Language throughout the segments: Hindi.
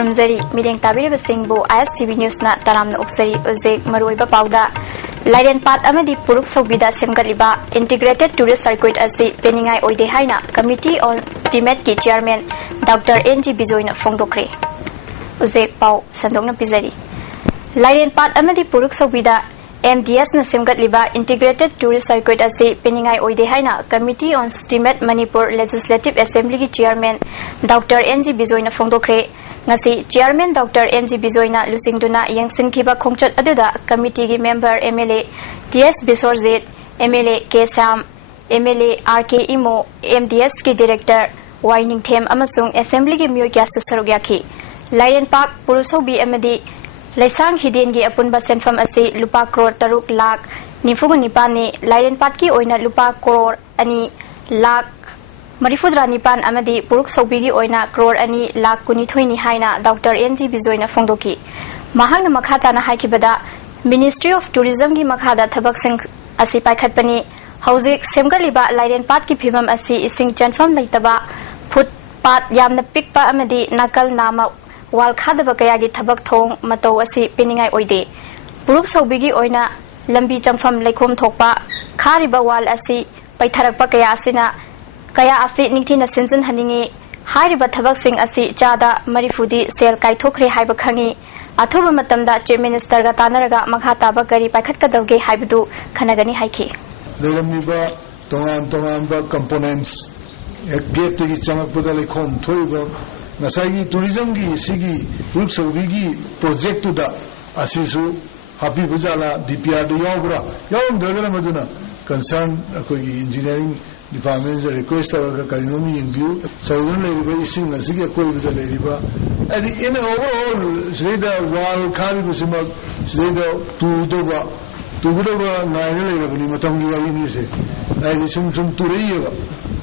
खुरमजरी मिरेंग ताबिरबसिंगबु ISTV न्यूज़ना तरामना उक्सरी उजेक मरुइबा पाउदा लाइरेन पात अमदी पुरुक सौबिदा सेमगलिबा इंटीग्रेटेड टूरिस्ट सर्किट असी पेनिंगाई ओइदे हाइना कमिटी ऑन स्टीमेट की चेयरमैन डॉक्टर NG बिजोयना फोंदोक्रे उजेक पाउ संदोंगना पिजरी लाइरेन पात अमदी पुरुक सौबिदा MDS na semgatliba integrated tourist circuit ase peningai oide haina committee on Stimet Manipur Legislative Assembly ki chairman Dr. NG Bijoyna phongdokre ngasi chairman Dr. NG Bijoyna lusingduna yangsin khiba khongchat aduda committee ki member MLA TS Bisorjit MLA K Sam MLA RK Imo MDS ki director Waining Them amasung assembly ki miyoi kya susarugya ki Lion Park purusobi amadi Laisang hidin gi apun ba senfam ase lupa crore 3 lakh nifugu nipani Lion Park ki oina lupa crore ani lakh marifudra nipan amadi puruk sobi gi oina crore ani lakh kunithoi ni haina Dr. NG Bijoyna phongdoki mahangna makhata na haikibada Ministry of Tourism gi makhada thabak sing asi paikhatpani hauzik semgaliba Lion Park ki phimam asi ising chanfam laitaba footpath yamna pikpa amadi nakal nama wal khadaba kaya gi thabak thong mato asi peningai oide puruk sobigi oina lambi chamfam leikhom thokpa khariba wal asi paitharakpa kaya asi ningthina sinjin haningi hariba thabak sing asi chada marifudi sel kai thokre haiba khangi athoba matamda chief minister ga tanaraga makha taba gari paikhat kadawge haibdu khanagani haiki leramiba tongan ba components gate gi changakpada leikhom thoiba Nasagi tourism gi sigi puruk sawigi project to da asisu happy bujala DPR de yawra yawm dagara maduna concern koi engineering department request or kalinomi in view southern leriba ising asigi koi bujala leriba and in overall sreda wal khari busima sreda tu doba naine leriba ni matangi wali ni se ai sum turaiya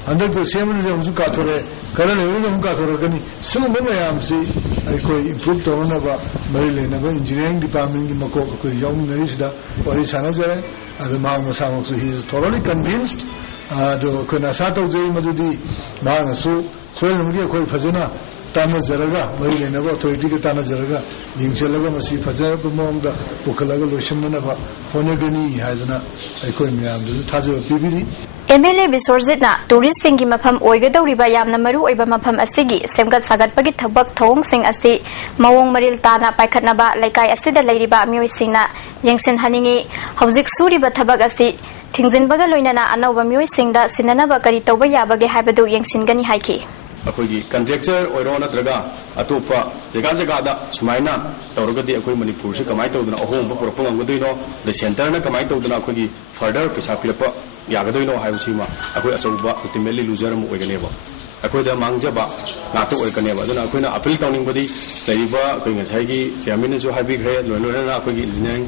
under the same reason su kathore Karena ini muka thoragani semua macam si, koi improve tahun apa, beri lena ba engineering department ki mako koi young nari sida, ori sana jare, ada mahal masam so he is thoroughly convinced, do koi nasa tau jari madudi, mahal nasu, koi namudia koi fajana, tana jaraga, beri lena ba authority ke tana jaraga, yingchalaga masih fajana pemangga, ukalaga lotion mana ba, hone gani haidana, koi macam tu, thajo pibiri. MLA Bisorjit na tourist singi mafam oigadawriba yamna maru oiba mafam asigi semgat sagatpagi thabak thong sing asi mawong maril tana paikhatnaba laikai asida leiriba mioi singna yengsin haningi hauzik suriba thabak asi thingjinbaga loinana anauba mioi singda sinanaba kari tawba yabage haibadu yengsingani haiki अखोगी कंट्रेक्चर ओरो नत्रगा अतोपा जगह दा सुमाइना तौरगदी अखोई मणिपुर से कमाई तौदना अहोंब पुरप ngudino the center na kamai tौदना अखोगी फर्दर पैसा पिरप यागदोइनो हाइबसिमा अखोई अचौबा ultimately loser mu oiganeबा अखोई दा मांगजबा नातो ओइकनेबा अदना अखोइना अपील तौनिंगबदी लैबा अखोई ngसाइगी चेयरमैन जो हाइबिग्रे लोइनोना अखोगी इंजीनियरिंग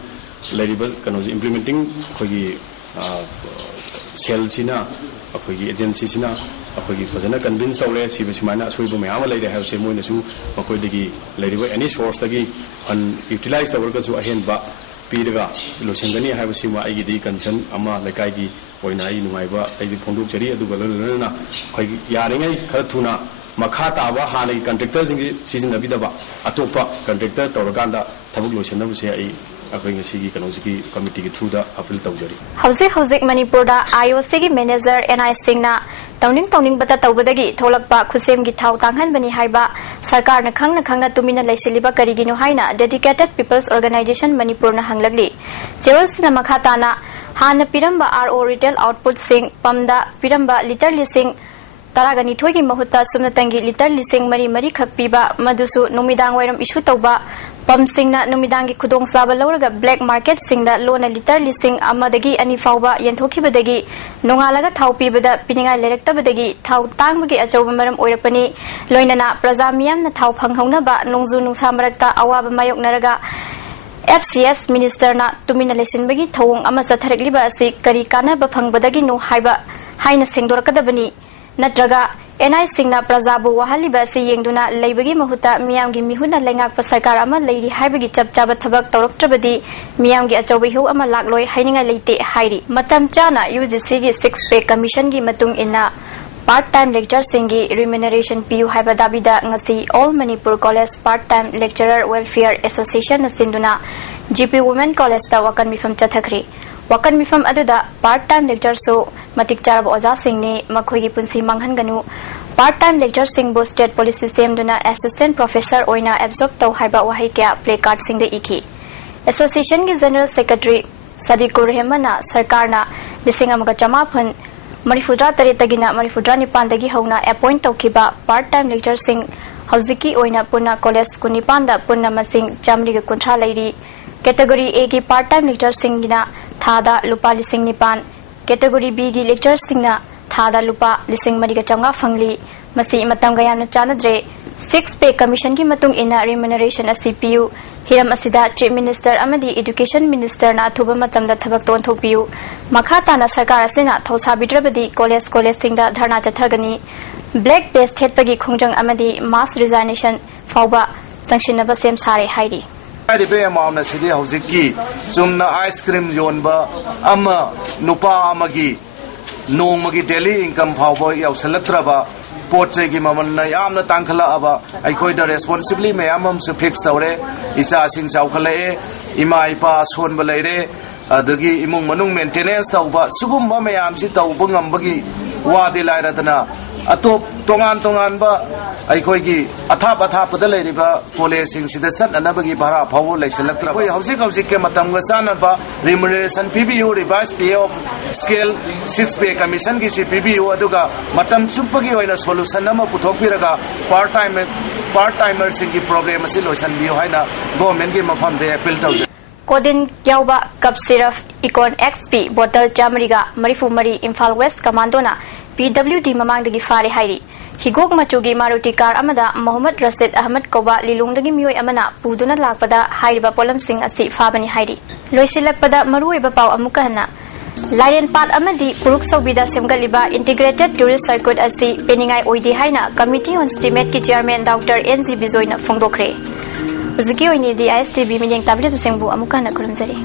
लैरिबा कनोजी इंप्लीमेंटिंग अखोगी सेलसिना अखोगी एजेंसी सिना अखोगी फजना कन्विंस तौरे सिबसिमाना असोइबो मयाम लैरे हाबसे मोइनसु मखोइदगी लैरिबो एनी सोर्स तगी अन यूटिलाइज तौरगसु अहेनबा पीरगा लोसेंगनी हाबसिमा आइगिदी कंसर्न अमा लेकाइगी ओइना आई नुमाइबा आइदि फोंदोकचरी अदुगा लोलना खोइगी यारिङै खर थुना मखा ताबा हानै कॉन्ट्रैक्टर सिंग सीजन अबिदबा अतोपा कॉन्ट्रैक्टर तौरगांदा थबुक लोसेनबसे आई अखोइंग सिगी कनोजिकी कमिटी की थ्रू दा अपील तौजरी हौजिक मणिपुर दा IOC की मैनेजर NI सिंगना तौनिंग बता तौबदगी थोलकपा खुसेम की थाव तांगहनबनी हाइबा सरकार न खंगना तुमिना लैसिलिबा करिगिनो हाइना डेडिकेटेड पीपल्स ऑर्गेनाइजेशन मणिपुर न हंगलगली चेवल्सना मखाताना हाना पिरंबा RO रिटेल आउटपुट सिंग पमदा पिरंबा लिटर लिसिंग तरागनिथोय की महुत्ता सुमनतंगी लिटर लिसिंग मरी खक पीबा मदुसु नुमिदांग वैरम इशू तौबा पम सिंगना नुमिदांगी खुदोंग साबा लौरगा ब्लैक मार्केट सिंगदा लोना लिटर लिसिंग अमदगी अनि फाउबा यंथोखिबदगी नोंगालगा थाव पीबदा पिनिंगाय लेरक्तबदगी थाव तांगबगी अचौबा मरम ओइरपनी लोइनना प्रजा मियामना थाव फंगहौनबा नोंजु नुंसा मरक्ता अवाबा मायोकनरगा FCS मिनिस्टर ना तुमिना लेसिनबगी थौंग अमा चथरगलिबा असि करी कानबा फंगबदगी नो हाइना सेंगदोरकदबनी नत्रगा NI सिंगना प्रजाबु वहालिबा से येंगदुना लैबगी महुता मियामगी मिहुना लैंगाकपा सरकार अमा लैरि हाइबगी चपचाबा थबक तौरक्त्रबदी मियामगी अचौबा हिउ अमा लाक्लोय हाइनिंगा लैते हाइरि मतम चाना UGC गी 6 पे कमीशन गी मतुंग इना पार्ट टाइम लेक्चर सिंगी रिम्यूनरेशन पियु हाइबा दाबिदा ngasi All Manipur College Part Time Lecturer Welfare Association सिंदुना GP Women College ता वकन मिफम चथखरी वकन मिफम अदुदा पार्ट टाइम लेक्चर सो मतिक चारब ओजा सिंगने मखोगी पुंसी मंगहनगनु पार्ट टाइम लेक्चर सिंग बो स्टेट पॉलिसी सेमदुना असिस्टेंट प्रोफेसर ओइना एब्जॉर्ब तौ हाइबा वहाई क्या प्ले कार्ड सिंग दे इखी एसोसिएशन की जनरल सेक्रेटरी सदीकुर रहमाना सरकारना लिसिंग अमगा चमाफन मरिफुद्रा तरेतगिना मरिफुद्रा निपानदगी हौना अपॉइंट तौखिबा पार्ट टाइम लेक्चर सिंग हौजिकी ओइना पुना कॉलेज कुनिपानदा पुना मसिंग चामरीगा कुंठा लैरी कैटेगरी ए की पार्ट टाइम लेक्चर सिंगिना थादा लुपा लिसिंग निपान कैटेगरी बी की लेक्चर सिंगना थादा लुपा लिसिंग मरिगा चंगा फंगली मसी मतम गयामना चानद्रे 6 पे कमीशन की मतुंग इना रिम्यूनरेशन असि पियु हिरम असिदा चीफ मिनिस्टर अमदी एजुकेशन मिनिस्टर ना अथुबा मतमदा थबक तोनथोपियु मखा ताना सरकार असिना थौसाबिद्रबदी कॉलेज सिंगदा धरना चथगनी ब्लैक पेस्ट थेटपगी खोंजंग अमदी मास रिजाइनेशन फाउबा संक्षिनबा सेम सारे हाइरी रिबे अमाउंट सिदी हौजिकी सुमना आइसक्रीम योनबा अमा नुपा अमगी नोंमगी डेली इनकम फाउबा यावसलत्रबा पोचे की ममन यामना तांखलाबा अखोइदा रेस्पॉन्सिबिलिटी मैम से फिक्स तौरे इचा सिंग चाउखले इमा इपा सोनब लेरे अदगी इमुंग मनुंग मेंटेनेंस तौबा सुगुम्बा मैम से तौब ngambagi वादि लाइरदना अतोप तोंगान बा अखोइगी अथाप अथापदा लेरिबा कॉलेज सिंग सिदा चतनबगी भारा फावो लेसलक्त्र कोई हौजिक के मतमगा चानबा रिम्यूनरेशन पीबीयू रिवाइज पे ऑफ स्केल 6 पे कमीशन की सी पीबीयू अदुगा मतम सुपगी ओइना सॉल्यूशन अमा पुथोकबिरगा पार्ट टाइमर सिंग की प्रॉब्लम असि लोसन बियो हाइना गवर्नमेंट की मफम दे अपील तौज कोदिन याउबा कप सिरफ इकोन एक्सपी बोतल चामरीगा मरीफुमरी इम्फाल वेस्ट कमांडोना PWD ममांगदगी फारे हाइरी हिगोक मचुगी मारुति कार अमदा मोहम्मद रशीद अहमद कोबा लिलुंगदगी मियोय अमना पुदुना लाकपदा हाइरिबा पोलम सिंग असि फाबनी हाइरी लोइसिलकपदा मरुइबा पाव अमुकहना लायन पाट अमदी पुरुक सौबिदा सेमगलिबा इंटीग्रेटेड टूरिस्ट सर्किट असि पेनिंगाई ओइदि हाइना कमिटी ऑन स्टीमेट की चेयरमैन डॉक्टर NG बिजोयना फोंदोखरे उजकी ओइनी दी ISTB मिनिंग ताबले सिंगबु अमुकहना खुरमजरी